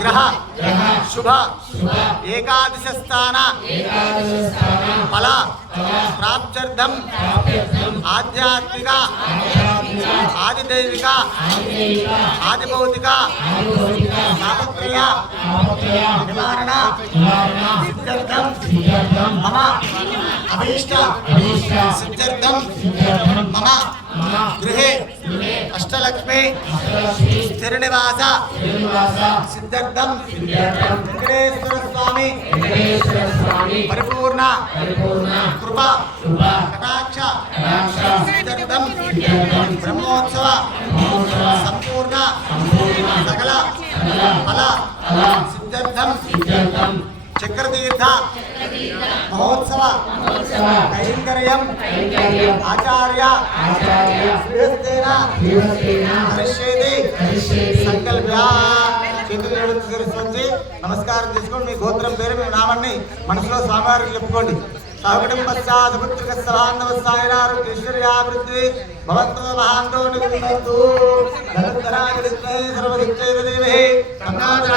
గ్రహ శుభ ఏకాదశ స్థాన ఫల ప్రాప్త్యర్థం ఆధ్యాత్మిక ఆదిదైవిక ఆదిభౌతిక తాపత్రయ నివారణ సిద్ధ్యర్థం మమ అభీష్ట సిద్ధ్యర్థం మమ గృహే అష్టలక్ష్మి స్థిరనివాస సిద్ధ్యర్థం వెంకటేశ్వర స్వామి పరిపూర్ణ కృప కటాక్ష సిద్ధ్యర్థం బ్రహ్మోత్సవ సంపూర్ణ సకల ఫల సిద్ధ్యర్థం చక్రతీర్థ మహోత్సవ కైంకర్యం ఆచార్య శ్రీహస్తేన హరిష్యేతి సంకల్ప చేతులు నమస్కారం చేసుకోండి. మీ గోత్రం పేరు మీ నామాన్ని మనసులో స్వామివారికి చెప్పుకోండి. సాగుడం పశ్చాత్ పుత్రిక సహాందవస్థాయినారోగ్యేశ్వర్యాభివృద్ధి భవంతో మహాంతో నిగంతు ధనధరాయ విద్మహే సర్వశక్తైర్దేవహి తన్నాద